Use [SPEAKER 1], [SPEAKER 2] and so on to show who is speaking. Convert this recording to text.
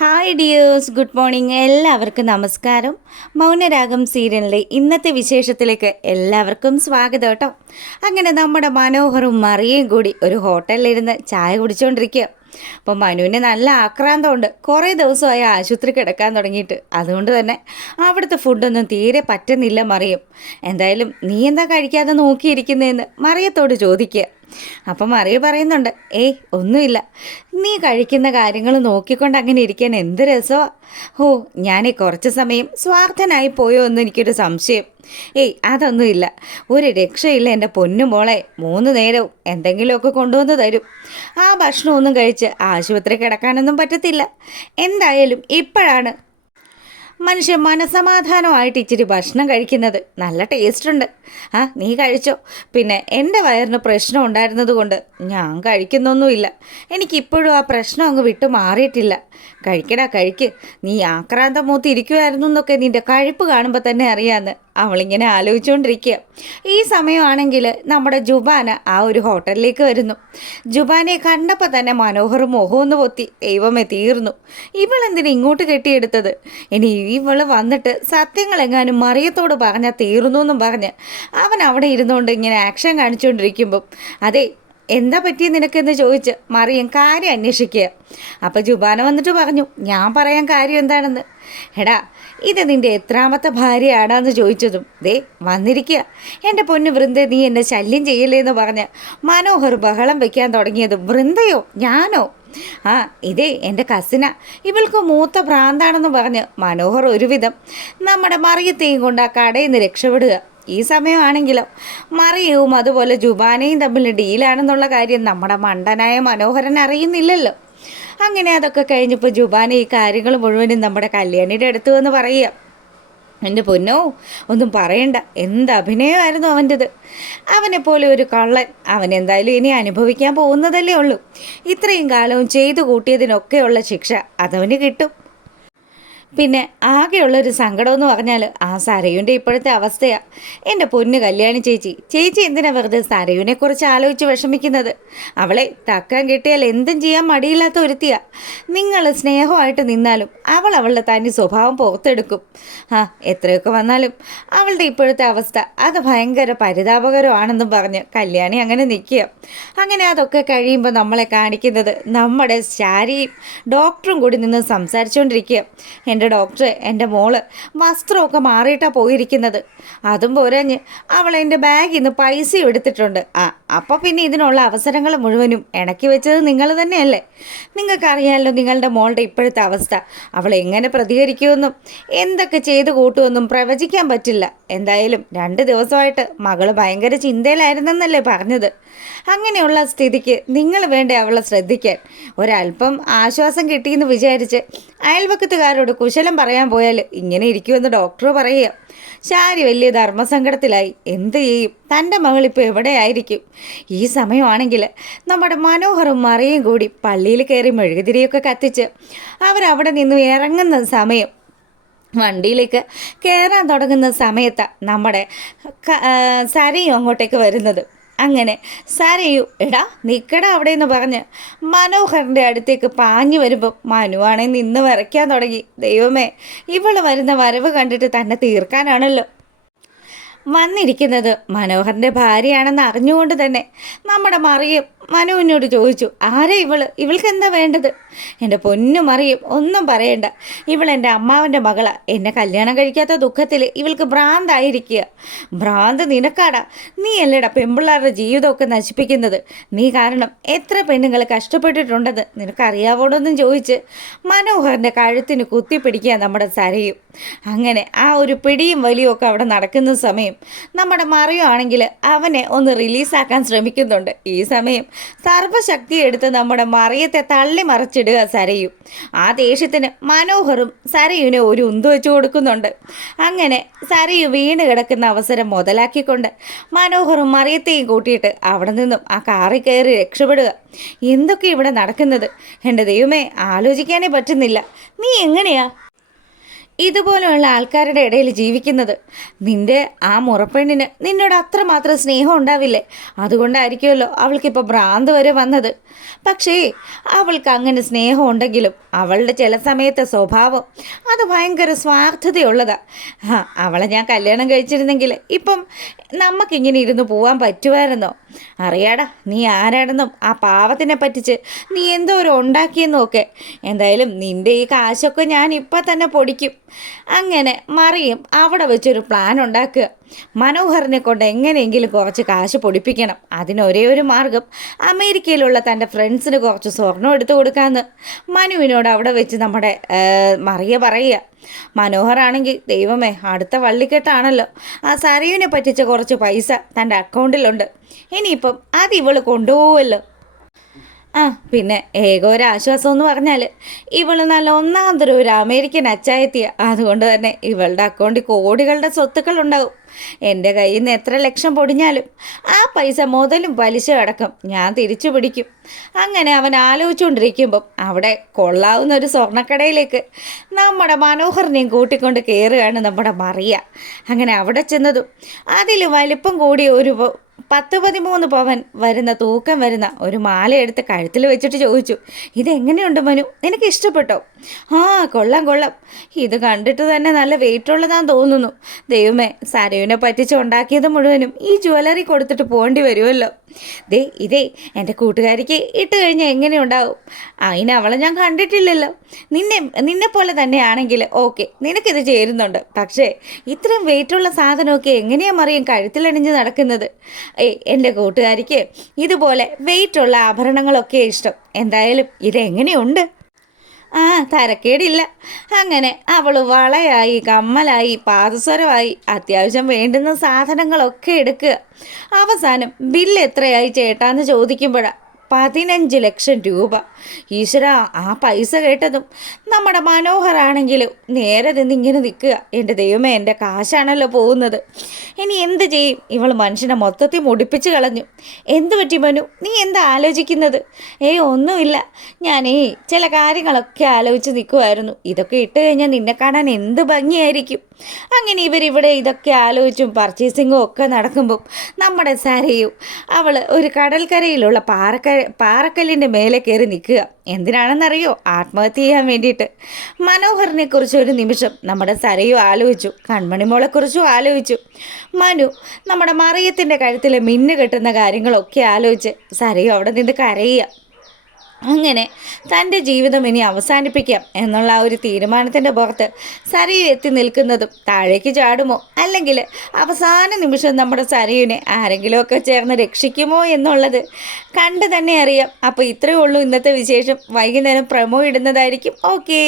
[SPEAKER 1] Hi dears good morning എല്ലാവർക്കും നമസ്കാരം. മൗനരാഗം സീരിയലിലെ ഇന്നത്തെ വിശേഷത്തിലേക്ക് എല്ലാവർക്കും സ്വാഗതം കേട്ടോ. അങ്ങനെ നമ്മുടെ മനോഹറും മറിയയും കൂടി ഒരു ഹോട്ടലിലിരുന്ന് ചായ കുടിച്ചുകൊണ്ടിരിക്കുക അപ്പോൾ മനുവിന് നല്ല ആക്രാന്തമുണ്ട്. കുറേ ദിവസമായി ആശുപത്രി കിടക്കാൻ തുടങ്ങിയിട്ട്. അതുകൊണ്ട് തന്നെ അവിടുത്തെ ഫുഡൊന്നും തീരെ പറ്റുന്നില്ല മറിയും. എന്തായാലും നീ എന്താ കഴിക്കാതെ നോക്കിയിരിക്കുന്നതെന്ന് മറിയത്തോട് ചോദിക്കുക. അപ്പം മറിയ പറയുന്നുണ്ട് ഏയ് ഒന്നുമില്ല. നീ കഴിക്കുന്ന കാര്യങ്ങൾ നോക്കിക്കൊണ്ട് അങ്ങനെ ഇരിക്കാൻ എന്ത് രസമാണ് ഓ ഞാൻ കുറച്ച് സമയം സ്വാർത്ഥനായി പോയോ എന്ന് എനിക്കൊരു സംശയം. ഏയ് അതൊന്നുമില്ല. ഒരു രക്ഷയില്ല എന്റെ പൊന്നു മോളെ. മൂന്ന് നേരവും എന്തെങ്കിലുമൊക്കെ കൊണ്ടുവന്ന് തരും. ആ ഭക്ഷണമൊന്നും കഴിച്ച് ആശുപത്രി കിടക്കാനൊന്നും പറ്റത്തില്ല. എന്തായാലും ഇപ്പോഴാണ് മനുഷ്യൻ മനസമാധാനമായിട്ട് ഇച്ചിരി ഭക്ഷണം കഴിക്കുന്നത്. നല്ല ടേസ്റ്റ് ഉണ്ട് ആ നീ കഴിച്ചോ? പിന്നെ എന്റെ വയറിന് പ്രശ്നം ഉണ്ടായിരുന്നത് കൊണ്ട് ഞാൻ കഴിക്കുന്നൊന്നുമില്ല. എനിക്കിപ്പോഴും ആ പ്രശ്നം അങ്ങ് വിട്ടു മാറിയിട്ടില്ല. കഴിക്കടാ കഴിക്ക്. നീ ആക്രാന്തം മൂത്തിരിക്കുമായിരുന്നു എന്നൊക്കെ നിന്റെ കഴിപ്പ് കാണുമ്പോൾ തന്നെ അറിയാമെന്ന് അവളിങ്ങനെ ആലോചിച്ചുകൊണ്ടിരിക്കുക ഈ സമയമാണെങ്കിൽ നമ്മുടെ ജുബാന ആ ഒരു ഹോട്ടലിലേക്ക് വരുന്നു. ജുബാനെ കണ്ടപ്പോൾ തന്നെ മനോഹർ മുഖമൊന്ന് പൊത്തി. ദൈവമേ തീർന്നു. ഇവളെന്തിനാ ഇങ്ങോട്ട് കെട്ടിയെടുത്തത്? ഇനി ഇവൾ വന്നിട്ട് സത്യങ്ങളെങ്ങാനും മറിയത്തോട് പറഞ്ഞാൽ തീർന്നു എന്നും പറഞ്ഞ് അവൻ അവിടെ ഇരുന്നുകൊണ്ട് ഇങ്ങനെ ആക്ഷൻ കാണിച്ചുകൊണ്ടിരിക്കുമ്പം അതെ എന്താ പറ്റിയ നിനക്കെന്ന് ചോദിച്ച് മറിയം കാര്യം അന്വേഷിക്കുക. അപ്പോൾ ജുബാന വന്നിട്ട് പറഞ്ഞു ഞാൻ പറയാൻ കാര്യം എന്താണെന്ന്? എടാ ഇത് നിന്റെ എത്രാമത്തെ ഭാര്യയാണെന്ന് ചോദിച്ചതും ദേ വന്നിരിക്കുക. എന്റെ പൊന്ന് വൃന്ദ നീ എന്നെ ശല്യം ചെയ്യല്ലേ എന്ന് പറഞ്ഞ് മനോഹർ ബഹളം വെക്കാൻ തുടങ്ങിയത് വൃന്ദയോ ഞാനോ? ആ ഇതേ എന്റെ കസിന. ഇവൾക്ക് മൂത്ത ഭ്രാന്താണെന്ന് പറഞ്ഞ് മനോഹർ ഒരുവിധം നമ്മുടെ മറിയത്തെയും കൊണ്ട് ആ കടയിൽ നിന്ന് രക്ഷപ്പെടുക. ഈ സമയമാണെങ്കിലോ മറിയവും അതുപോലെ ജുബാനയും തമ്മിൽ ഡീലാണെന്നുള്ള കാര്യം നമ്മുടെ മണ്ടനായ മനോഹരൻ അറിയുന്നില്ലല്ലോ. അങ്ങനെ അതൊക്കെ കഴിഞ്ഞപ്പോൾ ജുബാന ഈ കാര്യങ്ങൾ മുഴുവനും നമ്മുടെ കല്യാണിയുടെ അടുത്ത് വന്ന് പറയുക. എന്റെ പൊന്നോ ഒന്നും പറയണ്ട. എന്ത് അഭിനയമായിരുന്നു അവന്റെത്? അവനെപ്പോലെ ഒരു കള്ളൻ. അവൻ എന്തായാലും ഇനി അനുഭവിക്കാൻ പോകുന്നതല്ലേ ഉള്ളൂ. ഇത്രയും കാലവും ചെയ്തു കൂട്ടിയതിനൊക്കെയുള്ള ശിക്ഷ അതവന് കിട്ടും. പിന്നെ ആകെയുള്ളൊരു സങ്കടം എന്ന് പറഞ്ഞാൽ ആ സരയുന്റെ ഇപ്പോഴത്തെ അവസ്ഥയാണ് എന്റെ പൊന്ന് കല്യാണി ചേച്ചി ചേച്ചി എന്തിനാ വെറുതെ സരയുനെ കുറിച്ച് ആലോചിച്ച് വിഷമിക്കുന്നത്? അവളെ തക്കാൻ കിട്ടിയാൽ എന്തും ചെയ്യാൻ മടിയില്ലാത്ത ഒരുത്തിയാ. നിങ്ങൾ സ്നേഹമായിട്ട് നിന്നാലും അവൾ അവളുടെ തനി സ്വഭാവം പുറത്തെടുക്കും. ആ എത്രയൊക്കെ വന്നാലും അവളുടെ ഇപ്പോഴത്തെ അവസ്ഥ അത് ഭയങ്കര പരിതാപകരമാണെന്നും പറഞ്ഞ് കല്യാണി അങ്ങനെ നിൽക്കുക. അങ്ങനെ അതൊക്കെ കഴിയുമ്പോൾ നമ്മളെ കാണിക്കുന്നത് നമ്മുടെ ശാരിയും ഡോക്ടറും കൂടി നിന്ന് സംസാരിച്ചുകൊണ്ടിരിക്കുക. എന്റെ ഡോക്ടറെ എന്റെ മോൾ വസ്ത്രമൊക്കെ മാറിയിട്ടാണ് പോയിരിക്കുന്നത്. അതും പോരാഞ്ഞ് അവൾ എന്റെ ബാഗിൽ നിന്ന് പൈസയും എടുത്തിട്ടുണ്ട്. ആ അപ്പോൾ പിന്നെ ഇതിനുള്ള അവസരങ്ങൾ മുഴുവനും ഇണക്കി വെച്ചത് നിങ്ങൾ തന്നെയല്ലേ? നിങ്ങൾക്കറിയാമല്ലോ നിങ്ങളുടെ മോളുടെ ഇപ്പോഴത്തെ അവസ്ഥ. അവൾ എങ്ങനെ പ്രതികരിക്കുമെന്നും എന്തൊക്കെ ചെയ്തു കൂട്ടുമെന്നും പ്രവചിക്കാൻ പറ്റില്ല. എന്തായാലും രണ്ട് ദിവസമായിട്ട് മകൾ ഭയങ്കര ചിന്തയിലായിരുന്നെന്നല്ലേ പറഞ്ഞത്. അങ്ങനെയുള്ള സ്ഥിതിക്ക് നിങ്ങൾ വേണ്ടേ അവളെ ശ്രദ്ധിക്കാൻ. ഒരല്പം ആശ്വാസം കിട്ടിയെന്ന് വിചാരിച്ച് അയൽവക്കത്തുകാരോട് കുശലം പറയാൻ പോയാൽ ഇങ്ങനെ ഇരിക്കുമെന്ന് ഡോക്ടർ പറയുക. ശാരി വലിയ ധർമ്മസങ്കടത്തിലായി. എന്ത് ചെയ്യും? തന്റെ മകൾ ഇപ്പോൾ എവിടെയായിരിക്കും? ഈ സമയമാണെങ്കിൽ നമ്മുടെ മനോഹറും മറിയും കൂടി പള്ളിയിൽ കയറി മെഴുകുതിരിയൊക്കെ കത്തിച്ച് അവരവിടെ നിന്നും ഇറങ്ങുന്ന സമയം വണ്ടിയിലേക്ക് കയറാൻ തുടങ്ങുന്ന സമയത്താണ് നമ്മുടെ സരയും അങ്ങോട്ടേക്ക് വരുന്നത്. അങ്ങനെ സാരയു എടാ നിൽക്കടാ അവിടെ എന്ന് പറഞ്ഞ് മനോഹറിന്റെ അടുത്തേക്ക് പാഞ്ഞു വരുമ്പോൾ മനുവാണെ നിന്ന് വരയ്ക്കാൻ തുടങ്ങി. ദൈവമേ ഇവൾ വരുന്ന വരവ് കണ്ടിട്ട് തന്നെ തീർക്കാനാണല്ലോ. വന്നിരിക്കുന്നത് മനോഹറിന്റെ ഭാര്യയാണെന്ന് അറിഞ്ഞുകൊണ്ട് തന്നെ നമ്മുടെ മറിയം മനുവിനോട് ചോദിച്ചു ആരാ ഇവൾ? ഇവൾക്ക് എന്താ വേണ്ടത്? എന്റെ പൊന്നും അറിയും ഒന്നും പറയണ്ട. ഇവൾ എന്റെ അമ്മാവന്റെ മകളാ. എന്നെ കല്യാണം കഴിക്കാത്ത ദുഃഖത്തിൽ ഇവൾക്ക് ഭ്രാന്തായിരിക്കുക. ഭ്രാന്ത് നിനക്കാടാ. നീ അല്ലേടാ പെമ്പിള്ളാരുടെ ജീവിതമൊക്കെ നശിപ്പിക്കുന്നത്? നീ കാരണം എത്ര പെണ്ണുങ്ങൾ കഷ്ടപ്പെട്ടിട്ടുണ്ടെന്ന് നിനക്കറിയാവോടൊന്നും ചോദിച്ച് മനോഹറിന്റെ കഴുത്തിന് കുത്തിപ്പിടിക്കുക നമ്മുടെ സരയും. അങ്ങനെ ആ ഒരു പിടിയും വലിയും ഒക്കെ അവിടെ നടക്കുന്ന സമയം നമ്മുടെ മറിയോ അവനെ ഒന്ന് റിലീസാക്കാൻ ശ്രമിക്കുന്നുണ്ട്. ഈ സമയം സർവശക്തി എടുത്ത് നമ്മുടെ മറിയത്തെ തള്ളി മറിച്ചിടുക സരയും. ആ ദേഷ്യത്തിന് മനോഹറും സരയുവിനെ ഒരു ഉന്തു വെച്ച് കൊടുക്കുന്നുണ്ട്. അങ്ങനെ സരയു വീണ് കിടക്കുന്ന അവസരം മുതലാക്കിക്കൊണ്ട് മനോഹറും മറിയത്തെയും കൂട്ടിയിട്ട് അവിടെ നിന്നും ആ കാറിൽ കയറി രക്ഷപ്പെടുക. എന്തൊക്കെ ഇവിടെ നടക്കുന്നത്? എന്റെ ദൈവമേ ആലോചിക്കാനേ പറ്റുന്നില്ല. നീ എങ്ങനെയാ ഇതുപോലെയുള്ള ആൾക്കാരുടെ ഇടയിൽ ജീവിക്കുന്നത്. നിന്റെ ആ മുറപ്പെണ്ണിന് നിന്നോട് അത്രമാത്രം സ്നേഹം ഉണ്ടാവില്ലേ? അതുകൊണ്ടായിരിക്കുമല്ലോ അവൾക്കിപ്പോൾ ഭ്രാന്ത് വരെ വന്നത്. പക്ഷേ അവൾക്ക് അങ്ങനെ സ്നേഹം ഉണ്ടെങ്കിലും അവളുടെ ചില സമയത്തെ സ്വഭാവം അത് ഭയങ്കര സ്വാർത്ഥതയുള്ളതാ. ആ അവളെ ഞാൻ കല്യാണം കഴിച്ചിരുന്നെങ്കിൽ ഇപ്പം നമുക്കിങ്ങനെ ഇരുന്ന് പോവാൻ പറ്റുമായിരുന്നോ അറിയാടാ നീ ആരാണെന്നും ആ പാവത്തിനെ പറ്റിച്ച് നീ എന്തോരം ഉണ്ടാക്കിയെന്നും ഒക്കെ എന്തായാലും നിന്റെ ഈ കാശൊക്കെ ഞാൻ ഇപ്പം തന്നെ പൊടിക്കും. അങ്ങനെ മറിയും അവിടെ വെച്ചൊരു പ്ലാൻ ഉണ്ടാക്കുക. മനോഹറിനെ കൊണ്ട് എങ്ങനെയെങ്കിലും കുറച്ച് കാശ് പൊടിപ്പിക്കണം. അതിന് ഒരേ മാർഗം അമേരിക്കയിലുള്ള തന്റെ ഫ്രണ്ട്സിന് കുറച്ച് സ്വർണം എടുത്തു കൊടുക്കാമെന്ന് മനുവിനോട് അവിടെ വെച്ച് നമ്മുടെ മറിയ പറയുക. മനോഹറാണെങ്കിൽ ദൈവമേ അടുത്ത വള്ളിക്കെട്ടാണല്ലോ. ആ സരയുവിനെ പറ്റിച്ച കുറച്ച് പൈസ തന്റെ അക്കൗണ്ടിലുണ്ട് ഇനിയിപ്പം അത് ഇവൾ കൊണ്ടുപോകുമല്ലോ ആ പിന്നെ ഏക ഒരു ആശ്വാസം എന്ന് പറഞ്ഞാൽ ഇവൾ നല്ല ഒന്നാം തരം ഒരു അമേരിക്കൻ അച്ചായത്തിയ. അതുകൊണ്ട് തന്നെ ഇവളുടെ അക്കൗണ്ടിൽ കോടികളുടെ സ്വത്തുക്കൾ ഉണ്ടാവും എന്റെ കയ്യിൽ നിന്ന് എത്ര ലക്ഷം പൊടിഞ്ഞാലും ആ പൈസ മുതലും പലിശ അടക്കം ഞാൻ തിരിച്ചു പിടിക്കും. അങ്ങനെ അവൻ ആലോചിച്ചുകൊണ്ടിരിക്കുമ്പം അവിടെ കൊള്ളാവുന്ന ഒരു സ്വർണക്കടയിലേക്ക് നമ്മുടെ മനോഹറിനെയും കൂട്ടിക്കൊണ്ട് കയറുകയാണ് നമ്മുടെ മറിയ. അങ്ങനെ അവിടെ ചെന്നതും അതിൽ വലിപ്പം കൂടിയ ഒരു പത്ത് പതിമൂന്ന് പവൻ വരുന്ന തൂക്കം വരുന്ന ഒരു മാല എടുത്ത് കഴുത്തിൽ വെച്ചിട്ട് ചോദിച്ചു ഇതെങ്ങനെയുണ്ട് മനു? നിനക്ക് ഇഷ്ടപ്പെട്ടോ? ആ കൊള്ളാം കൊള്ളാം. ഇത് കണ്ടിട്ട് തന്നെ നല്ല വെയിറ്റ് ഉള്ളതാന്ന് തോന്നുന്നു. ദൈവമേ സരയുവിനെ പറ്റിച്ച് ഉണ്ടാക്കിയത് മുഴുവനും ഈ ജ്വല്ലറി കൊടുത്തിട്ട് പോകേണ്ടി വരുമല്ലോ. ദേ ഇതേ എന്റെ കൂട്ടുകാരിക്ക് ഇട്ട് കഴിഞ്ഞാൽ എങ്ങനെയുണ്ടാവും അതിന് അവളെ ഞാൻ കണ്ടിട്ടില്ലല്ലോ. നിന്നെ നിന്നെ പോലെ തന്നെയാണെങ്കിൽ ഓക്കെ നിനക്കിത് ചേരുന്നുണ്ട്. പക്ഷേ ഇത്രയും വെയിറ്റുള്ള സാധനമൊക്കെ എങ്ങനെയാ മറിയും കഴുത്തിലണിഞ്ഞ് നടക്കുന്നത്? ഏയ് എന്റെ കൂട്ടുകാരിക്ക് ഇതുപോലെ വെയിറ്റുള്ള ആഭരണങ്ങളൊക്കെ ഇഷ്ടം. എന്തായാലും ഇതെങ്ങനെയുണ്ട്? ആ തരക്കേടില്ല. അങ്ങനെ അവൾ വളയായി കമ്മലായി പാദസരമായി അത്യാവശ്യം വേണ്ടുന്ന സാധനങ്ങളൊക്കെ എടുക്കുക. അവസാനം ബില്ല് എത്രയായി ചേട്ടാന്ന് ചോദിക്കുമ്പോഴാ പതിനഞ്ച് ലക്ഷം രൂപ. ഈശ്വര ആ പൈസ കേട്ടതും നമ്മുടെ മനോഹറാണെങ്കിലും നേരെ നിന്നിങ്ങനെ നിൽക്കുക. എന്റെ ദൈവമേ എന്റെ കാശാണല്ലോ പോകുന്നത്. ഇനി എന്ത് ചെയ്യും? ഇവൾ മനുഷ്യനെ മൊത്തത്തിൽ മുടിപ്പിച്ച് കളഞ്ഞു. എന്ത് പറ്റി മനു? നീ എന്താ ആലോചിക്കുന്നത്? ഏയ് ഒന്നുമില്ല. ഞാനേ ചില കാര്യങ്ങളൊക്കെ ആലോചിച്ച് നിൽക്കുമായിരുന്നു ഇതൊക്കെ ഇട്ട് കഴിഞ്ഞാൽ നിന്നെ കാണാൻ എന്ത് ഭംഗിയായിരിക്കും? അങ്ങനെ ഇവരിവിടെ ഇതൊക്കെ ആലോചിച്ചും പർച്ചേസിങ്ങും ഒക്കെ നടക്കുമ്പം നമ്മുടെ സരയും അവൾ ഒരു കടൽക്കരയിലുള്ള പാറക്ക പാറക്കല്ലിന്റെ മേലെ കയറി നിൽക്കുക. എന്തിനാണെന്നറിയോ? ആത്മഹത്യ ചെയ്യാൻ വേണ്ടിയിട്ട്. മനോഹറിനെ കുറിച്ച് ഒരു നിമിഷം നമ്മുടെ സരയും ആലോചിച്ചു. കൺമണിമോളെക്കുറിച്ചും ആലോചിച്ചു. മനു നമ്മുടെ മറിയത്തിന്റെ കഴുത്തിൽ മിന്നു കെട്ടുന്ന കാര്യങ്ങളൊക്കെ ആലോചിച്ച് സരയും അവിടെ നിന്ന് കരയുക. അങ്ങനെ തന്റെ ജീവിതം ഇനി അവസാനിപ്പിക്കാം എന്നുള്ള ആ ഒരു തീരുമാനത്തിന്റെ പുറത്ത് സരയു എത്തി നിൽക്കുന്നതും താഴേക്ക് ചാടുമോ? അല്ലെങ്കിൽ അവസാന നിമിഷം നമ്മുടെ സരയുനെ ആരെങ്കിലുമൊക്കെ ചേർന്ന് രക്ഷിക്കുമോ എന്നുള്ളത് കണ്ട് തന്നെ അറിയാം. അപ്പോൾ ഇത്രയേ ഉള്ളൂ ഇന്നത്തെ വിശേഷം. വൈകുന്നേരം പ്രമോ ഇടുന്നതായിരിക്കും. ഓക്കേ.